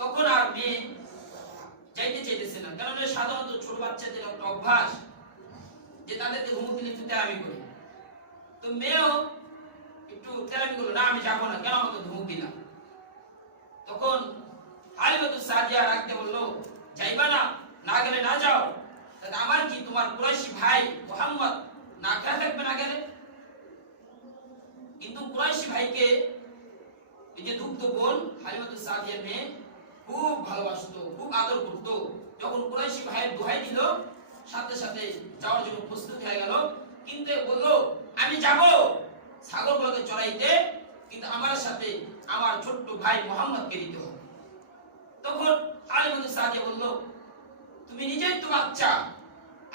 তখন আর মেয়ে চাইতে চাইতেছে না, কারণ সাধারণত ছোট বাচ্চাদের একটা অভ্যাস যে তাদেরকে ধমক দিলে একটু তেরামি করে। তো মেয়েও একটু তেরামি করলো, না আমি যাবো না, কেন আমাকে ধমক দিলাম। তখন হালিমাতুস সাদিয়া রাখতে বললো, যাইবা না, না গেলে না যাও, তাহলে আমার কি, তোমার কুরাইশি ভাই মুহাম্মদ না খেয়ে থাকবে না গেলে? কিন্তু কুরাইশি ভাইকে এই যে দুগ্ধ বোন হালিমাতুস সাদিয়ার মেয়ে খুব ভালোবাসতো, খুব আদর করতো। যখন কুরাইশি ভাইয়ের দোহাই দিল, সাথে সাথে যাওয়ার জন্য প্রস্তুত হয়ে গেল। কিন্তু বললো, আমি যাব ছাগলগুলোকে চড়াইতে, কিন্তু আমার সাথে আমার ছোট্ট ভাই মুহাম্মদকে দিতে হবে। তখন হালিমাতুস সাদিয়া বলল, তুমি নিজেই তো বাচ্চা,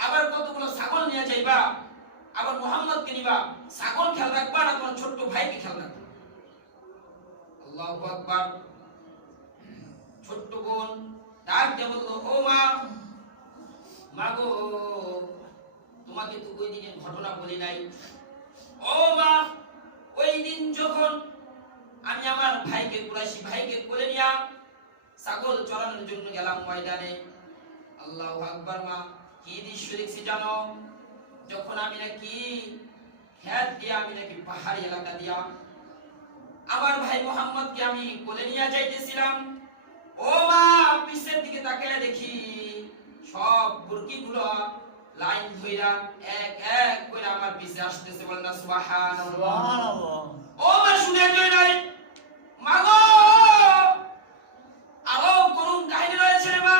আবার কতগুলো ছাগল নিয়ে যাইবা, আবার মুহাম্মদকে নিবা, ছাগল খেয়াল রাখবা না তোমার ছোট্ট ভাইকে খেয়াল রাখবা? আল্লাহু আকবার। ছোট্ট বোন ডাক দিয়ে বলল, ও মা, মাগো, তোমাকে তো ওই দিনের ঘটনা বলি নাই। ও মা, ওই দিন যখন আমি আমার ভাইকে, কুরাইশি ভাইকে কোলে নিয়া ছাগল চড়ানোর জন্য গেলাম ময়দানে, আল্লাহু আকবার মা, কি দৃশ্য দেখছি জানো? যখন আমি নাকি খেত দিয়া, আমি নাকি পাহাড়ি এলাকা দিয়া আমার ভাই মুহাম্মদকে আমি কোলে নিয়ে যাইতেছিলাম, ও মা, পিছের দিকে তাকালে দেখি সব বুরকিগুলো লাইন ধইরা এক এক করে আমার পিছে আসতেছে। বলেন না সুবহানাল্লাহ। ও মা, শুনে যাই নাই মাগো, আরো করুণ কাহিনী রয়েছে রে মা।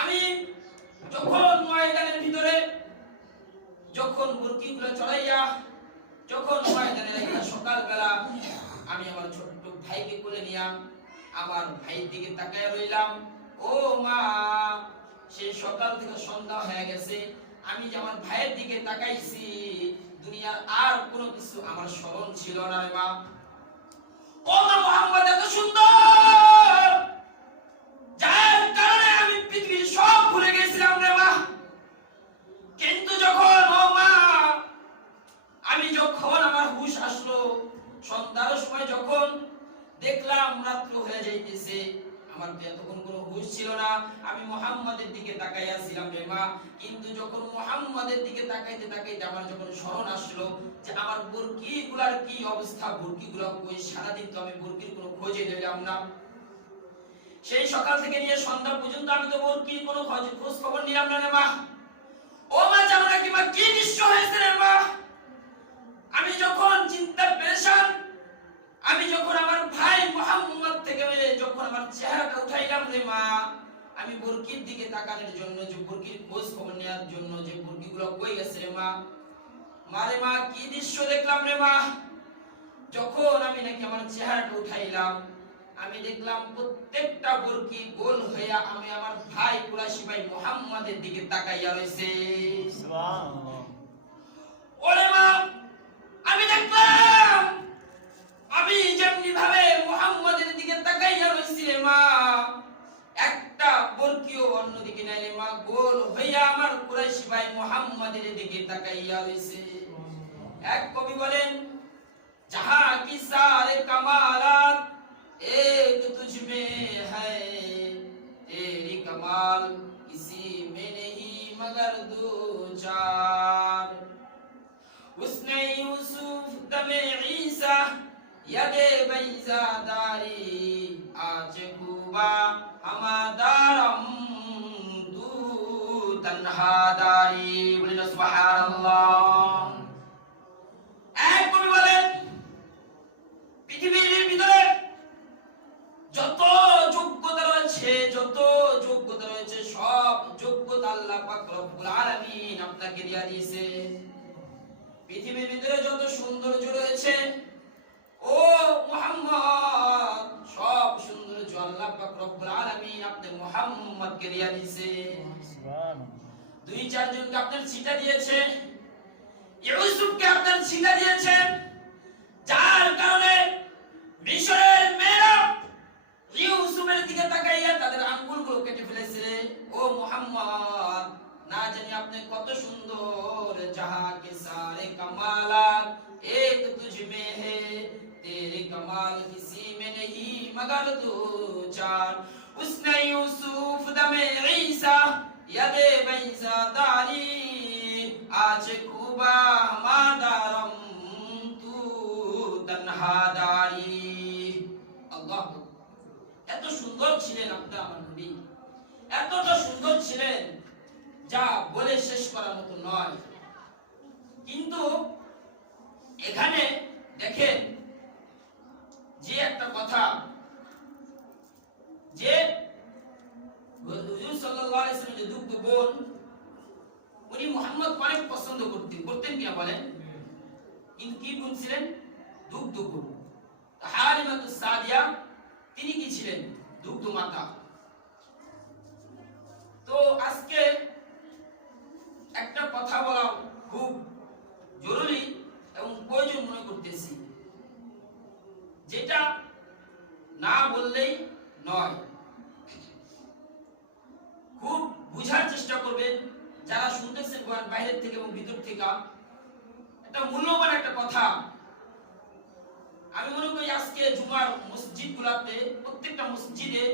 আমি যখন ময়দানের ভিতরে, যখন বুরকিগুলো চড়াইয়া, যখন ময়দানে একটা সকালবেলা আমি আমার ছোট্ট ভাইকে কোলে নিয়া আমার ভাইয়ের দিকে তাকায় রইলাম, ও মা, সেই সকাল থেকে সন্ধ্যা হয়ে গেছে, আমি যে আমার ভাইয়ের দিকে তাকাইছি, দুনিয়ার আর কোনো কিছু আমার স্মরণ ছিল না রে মা। ও মা, মুহাম্মদ এত সুন্দর, যার কারণে আমি পৃথিবীর সব ভুলে গেছিলাম রে মা। কিন্তু যখন, ও মা, আমি যখন আমার হুঁশ আসলো সন্ধ্যার সময়, যখন দেখলাম রাত্র হয়ে যাইতেছে, আমার তো তখন কোনো হুঁশ ছিল না, আমি মুহাম্মাদের দিকে তাকাইয়া ছিলাম রে মা। কিন্তু যখন মুহাম্মাদের দিকে তাকাইতে তাকাইতে আমার যখন স্মরণ আসলো যে আমার বুরকিগুলার কি অবস্থা, বুরকিগুলো কই, সারাদিন তো আমি বুরকির কোনো খোঁজে নিলাম না। সেই সকাল থেকে নিয়ে সন্ধ্যা পর্যন্ত আমি তো বুরকির কোনো খোঁজ খবর নিলাম না রে মা। ও মা, জানো না কি মা, কি দৃশ্য হয়েছে রে মা? আমি যখন চিন্তা পেরেশান, আমি যখন আমার ভাই মুহাম্মদ থেকে যখন আমার চেহারাটা উঠাইলাম রে মা, আমি বুরকির দিকে তাকানোর জন্য, যে বুরকির খোঁজ খবর নেওয়ার জন্য, যে বুরকিগুলো কই গেছে রে মা, মারে মা, কি দৃশ্য দেখলাম রে মা। যখন আমি নাকি আমার চেহারাটা উঠাইলাম, আমি দেখলাম প্রত্যেকটা বুরকি গোল হইয়া আমি আমার ভাই কুরাইশি ভাই মুহাম্মদের দিকে তাকাইয়া রইছে। সুবহানাল্লাহ। ওরে মা, আমি দেখলাম আমি যেমনি ভাবে মুহাম্মদের দিকে তাকাইয়া রইছি রে মা, একটা বুরকিও অন্যদিকে নাই রে মা, গোল হইয়া আমার কুরাইশি ভাই মুহাম্মদের দিকে তাকাইয়া রইছে। এক কবি বলেন, जहां की सारे कमालात एक तुझ में है, तेरी कमाल किसी में नहीं मगर दो चार। उसने यूसुफ दमे ईसा यदे बैजादारी, आज कुबा हमादारम तू तन्हादारी। बोलिए सुबहानाल्लाह। एक कवि बोलेन, পৃথিবীর ভিতরে যত যোগ্যতা রয়েছে, যত যোগ্যতা রয়েছে, সব যোগ্যতা আল্লাহ পাক রব্বুল আলামিন আপনাকে দিয়ে দিয়েছে। পৃথিবীর ভিতরে যত সৌন্দর্য রয়েছে, ও মুহাম্মদ, সব সৌন্দর্য আল্লাহ পাক রব্বুল আলামিন আপনি মুহাম্মদকে দিয়ে দিয়েছে। সুবহানাল্লাহ। দুই চারজনকে আপনার ছিটা দিয়েছে, ইউসুফকে আপনার ছিটা দিয়েছেন, যার কারণে মিশরের মেয়েরা ইউসুফের দিকে তাকাইয়া তাদের আঙ্গুলগুলো কেটে ফেলেছে। ও মুহাম্মদ, না জানি আপনি কত সুন্দর, जहां के सारे कमालात एक तुझ में है, तेरे कमाल किसी में नहीं मगर दो चार उसने यूसुफ दमे ईसा यदे बैजादारी आज कुबा मादारम तू तन्हादारी। আল্লাহ, এত সুন্দর ছিলেন আপনার আমার নবী, এতটা সুন্দর ছিলেন যা বলে শেষ করার মতো নয়। কিন্তু এখানে দেখেন যে একটা কথা, যে হুজুর সাল্লাল্লাহু আলাইহি ওয়াসাল্লাম যে দুগ্ধ বোন, উনি মুহাম্মদ অনেক পছন্দ করতেন কিনা বলেন? কিন্তু কি বোন ছিলেন? দুগ্ধ বোন। হালিমাতুস সাদিয়া তিনি কি ছিলেন? দুগ্ধ মাতা। তো আজকে একটা কথা বলা খুব জরুরি এবং প্রয়োজন মনে করতেছি, যেটা না বললেই নয়। খুব বুঝার চেষ্টা করবেন যারা শুনতেছেন বাইরের থেকে এবং ভিতর থেকে। একটা মূল্যবান একটা কথা আমি মনে করি আজকে জুমার মসজিদগুলোতে, প্রত্যেকটা মসজিদে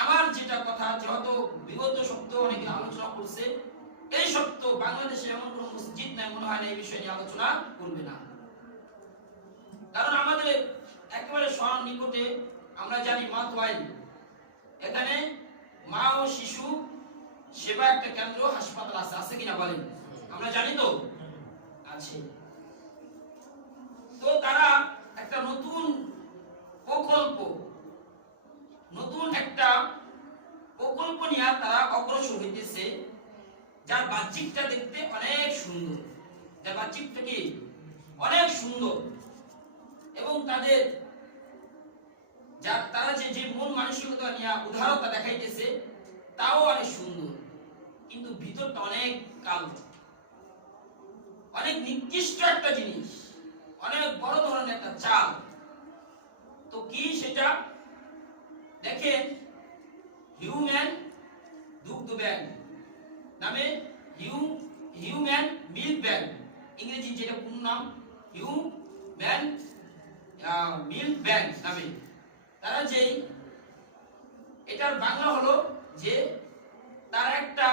আমার যেটা কথা, যেহেতু বিগত সপ্তাহ অনেকে আলোচনা করছে, এই সপ্তাহ বাংলাদেশে এমন কোন মসজিদ নাই মনে হয় না এই বিষয় নিয়ে আলোচনা করবে না। কারণ আমাদের একেবারে নিকটে আমরা জানি মাতওয়াইল, এখানে মা ও শিশু সেবা একটা কেন্দ্র, হাসপাতাল আছে, আছে কিনা বলেন? আমরা জানি তো আছে। তো তারা একটা নতুন প্রকল্প, নতুন একটা প্রকল্প নিয়ে তারা অগ্রসর হইতেছে, যার বাহ্যিকটা দেখতে অনেক সুন্দর, যার বাহ্যিকটা কি অনেক সুন্দর, এবং তারা যে মন মানসিকতা নিয়ে উদারতা দেখাইতেছে তাও অনেক সুন্দর, কিন্তু ভিতরটা অনেক কালো, অনেক নিকৃষ্ট একটা জিনিস, অনেক বড় ধরনের একটা চাল। তো কি সেটা দেখেন, হিউম্যান দুগ্ধ ব্যাংক নামে, হিউম্যান মিল্ক ব্যাংক, ইংরেজি যেটা কোন নাম, হিউম্যান মিল্ক ব্যাংক নামে। তারা যেই, এটার বাংলা হলো যে তার একটা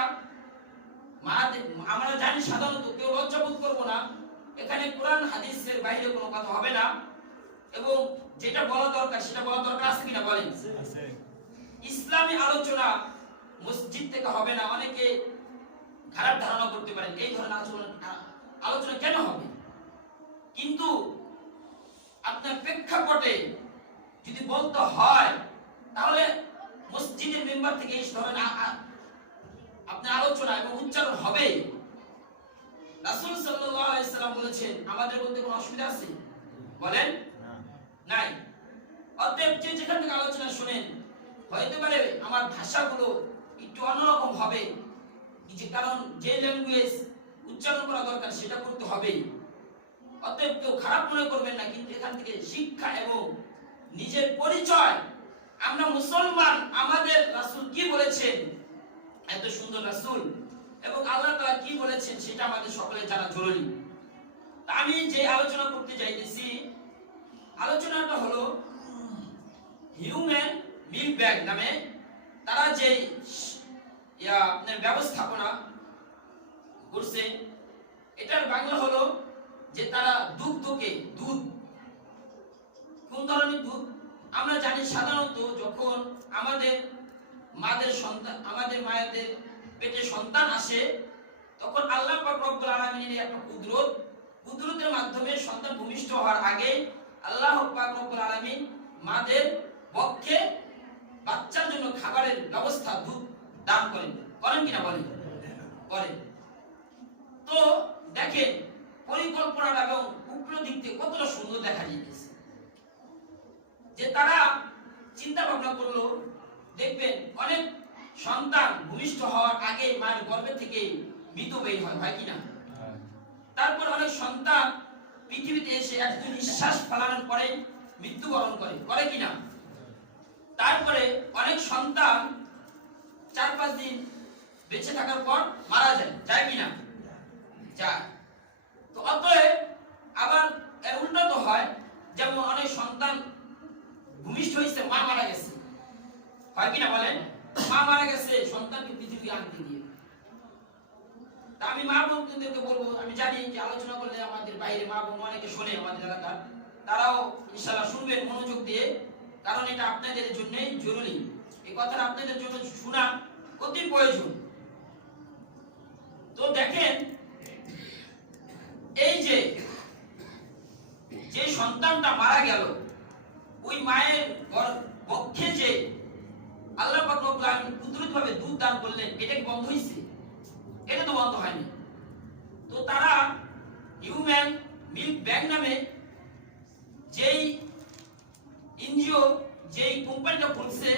আমরা জানি সাধারণত কেউ লজ্জাবোধ করবো না, এখানে কোরআন হাদিসের বাইরে কোনো কথা হবে না, এবং যেটা বলা দরকার সেটা বলা দরকার আছে কিনা বলেন? ইসলামী আলোচনা মসজিদ থেকে হবে না। অনেকে খারাপ ধারণা করতে পারেন এই ধরনের আলোচনা কেন হবে, কিন্তু আপনার প্রেক্ষাপটে যদি বলতে হয় তাহলে মসজিদের মেম্বার থেকে এই ধরনের আপনার আলোচনা এবং উচ্চারণ হবে। রাসূল সাল্লাল্লাহু আলাইহি সাল্লাম বলেছেন, আমাদের বলতে কোনো অসুবিধা আছে বলেন? নাই। অতএব যে যেখান থেকে আলোচনা শুনেন, হইতে পারে আমার ভাষাগুলো একটু অন্যরকম হবে, যে কারণ যে ল্যাঙ্গুয়েজ উচ্চারণ করা দরকার সেটা করতে হবে। অতএব কেউ খারাপ মনে করবেন না, কিন্তু এখান থেকে শিক্ষা এবং নিজের পরিচয়, আমরা মুসলমান, আমাদের রাসূল কি বলেছেন, এত সুন্দর রাসূল, এবং আল্লাহ তাআলা কি বলেছেন সেটা আমাদের সকলের জানা জরুরি। আমি যে আলোচনা করতে যাইতেছি, আলোচনাটা হলো হিউম্যান মিল্ক ব্যাংক নামে তারা যে আপনার ব্যবস্থাপনা করছে, এটার বাংলা হলো যে তারা দুগ্ধকে, দুধ, কোন ধরনের দুধ আমরা জানি সাধারণত যখন আমাদের মাদের সন্তান, আমাদের মায়েদের পেটে সন্তান আসে, তখন আল্লাহ পাক রব্বুল আলামিনের একটা কুদরতের মাধ্যমে সন্তান ভূমিষ্ঠ হওয়ার আগে আল্লাহ পাক রব্বুল আলামিন মাদের পক্ষে বাচ্চার জন্য খাবারের ব্যবস্থা, দুধ দান করেন কিনা বলেন? করেন। তো দেখেন পরিকল্পনাটা এবং উপর দিক থেকে কতটা সুন্দর দেখা যাইতেছে, যে তারা চিন্তা ভাবনা করলো, দেখবেন অনেক সন্তান ভূমিষ্ঠ হওয়ার আগে মায়ের গর্ভে থেকে মৃত বের হয় কিনা? তারপর অনেক সন্তান পৃথিবীতে এসে একটু নিঃশ্বাস ফেলানোর পরে মৃত্যুবরণ করে কিনা? তারপরে অনেক সন্তান 4-5 দিন বেঁচে থাকার পর মারা যায় কিনা? যায়। তো অতএব আবার এর উল্টো তো হয়, যেমন অনেক সন্তান ভূমিষ্ঠ হয়েছে, মা মারা গেছে, হয় কিনা বলেন? মা মারা গেছে সন্তানকে পৃথিবীতে আনতে গিয়ে। তা আমি মা বোনদেরকে বলবো, আমি জানি যে আলোচনা করলে আমাদের বাইরে মা বোন অনেকে শোনে আমাদের এলাকার, তারাও ইনশাআল্লাহ শুনবেন মনোযোগ দিয়ে, কারণ এটা আপনাদের জন্যই জরুরি। এই কথাটা আপনাদের জন্য শোনা অতি প্রয়োজন। তো দেখেন, এই যে সন্তানটা মারা গেল, ওই মায়ের পক্ষে যে আল্লাহ পাক রব্বুল আলামিন কুদরতভাবে দুধ দান করলেন, এটা কি বন্ধ হইছে? এটা তো বন্ধ হয়নি। তো তারা হিউম্যান মিল্ক ব্যাংক নামে যেই এনজিও, যেই কোম্পানিটা খুলছে,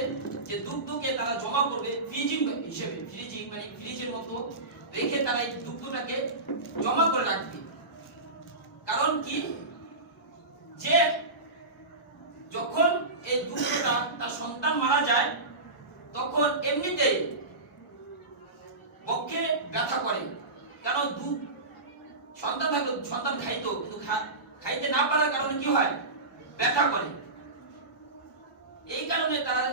যে দুগ্ধকে তারা জমা করবে ফ্রিজিং হিসেবে, ফ্রিজিং মানে ফ্রিজের মতো রেখে তারা এই দুগ্ধটাকে জমা করে রাখবে। কারণ কি, যে যখন এই দুগ্ধটা তার সন্তান মারা যায়, তখন এমনিতেই পক্ষে ব্যথা করে। কারণ দুধ সন্তান থাকলে সন্তান খাইতো, কিন্তু খাইতে না পারার কারণে কি হয়? ব্যথা করে। এই কারণে তারা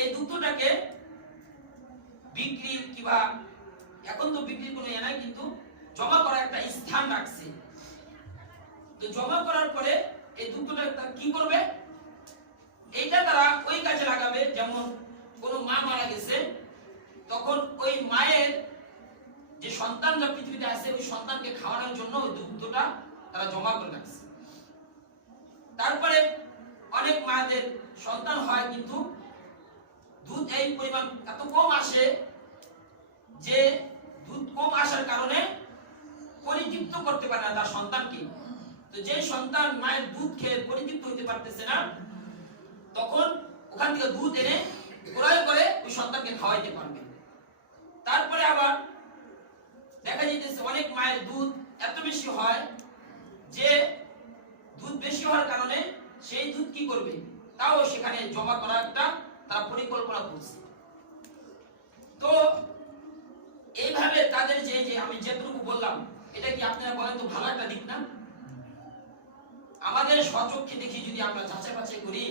এই দুগ্ধটাকে বিক্রি কিংবা এখন তো বিক্রির কোনো ইয়ে নাই, কিন্তু জমা করার একটা স্থান রাখছে। তো জমা করার পরে এই দুগ্ধটা কি করবে? এইটা তারা ওই কাজে লাগাবে, যেমন কোনো মা মারা গেছে, তখন ওই মায়ের যে সন্তানরা পৃথিবীতে আছে, ওই সন্তানকে খাওয়ানোর জন্য ওই দুগ্ধটা তারা জমা করে রাখছে। তারপরে অনেক মায়েদের সন্তান হয়, কিন্তু দুধ এই পরিমাণ এত কম আসে যে দুধ কম আসার কারণে পরিতৃপ্ত করতে পারে না তার সন্তানকে। তো যে সন্তান মায়ের দুধ খেয়ে পরিতৃপ্ত হইতে পারতেছে না, তখন ওখান থেকে দুধ এনে ক্রয় করে ওই সন্তানকে খাওয়াইতে পারবে। তারপরে আবার দেখা যাইতেছে অনেক মায়ের দুধ এত বেশি হয় যে দুধ বেশি হওয়ার কারণে সেই দুধ কি করবে, তাও সেখানে জমা করা একটা তারা পরিকল্পনা করছে। তো এইভাবে তাদের যে আমি যেটুকু বললাম, এটা কি আপনারা বলেন তো ভালো একটা দিক না? আমাদের স্বচক্ষে দেখি যদি আমরা যাচাই বাছাই করি,